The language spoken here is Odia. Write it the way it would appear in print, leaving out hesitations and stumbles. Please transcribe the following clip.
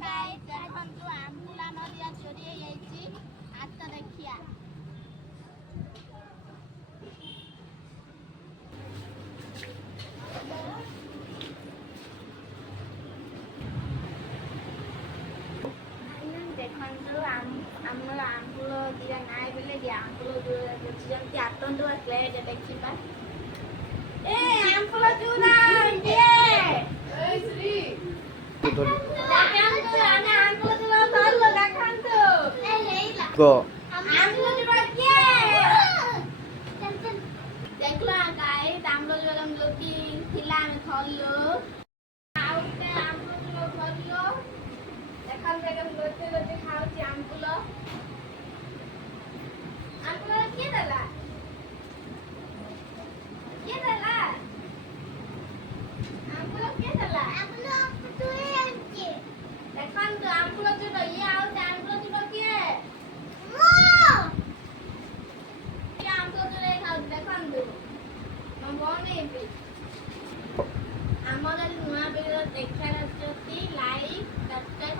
ଗାଇସ୍ ଦେଖନ୍ତୁ ଆମ୍ବୁଲା ନଡ଼ିଆ ଚୋରି ହେଇଯାଇଛି। ଆସ ଦେଖିଆ। ଦେଖନ୍ତୁ ଆମର ଆମ୍ବୁଲ ଦିଆ ନାହିଁ ବୋଲେ ଆମ୍ବୁଲ ବୁଝିଛନ୍ତି ଆସନ୍ତୁ ପ୍ଲେଟ୍ ଦେଖିବା। ଏ ଆମ୍ବୁଲ ଚୁରା देखलो गाइस आम्बलो जोरम लोटी थिला ଆମେ ଧरलो ଆଉ ଗୋଟେ ଆମ୍ବୁଲ ଯୋ ଧରलो ଦେଖାନ ଦେଖାନ ଲୋଟେ ଲୋଟେ ଖାଉଛି ଆମ୍ବୁଲ କିଏ ଦେଲା ଆମ୍ବୁଲ କିଏ ଦେଲା ତୁଇ ଆଣିଛି ଦେଖାନ ଆମ୍ବୁଲ ଯୋ ଇଏ ଆଉ ଆମ୍ବୁଲ ଯୋ କିଏ ଆମର ନୂଆ ଭିଡ଼ିଓ ଦେଖିବାର ଅଛି ଲାଇକ୍ ସବସ୍କ୍ରାଇବ୍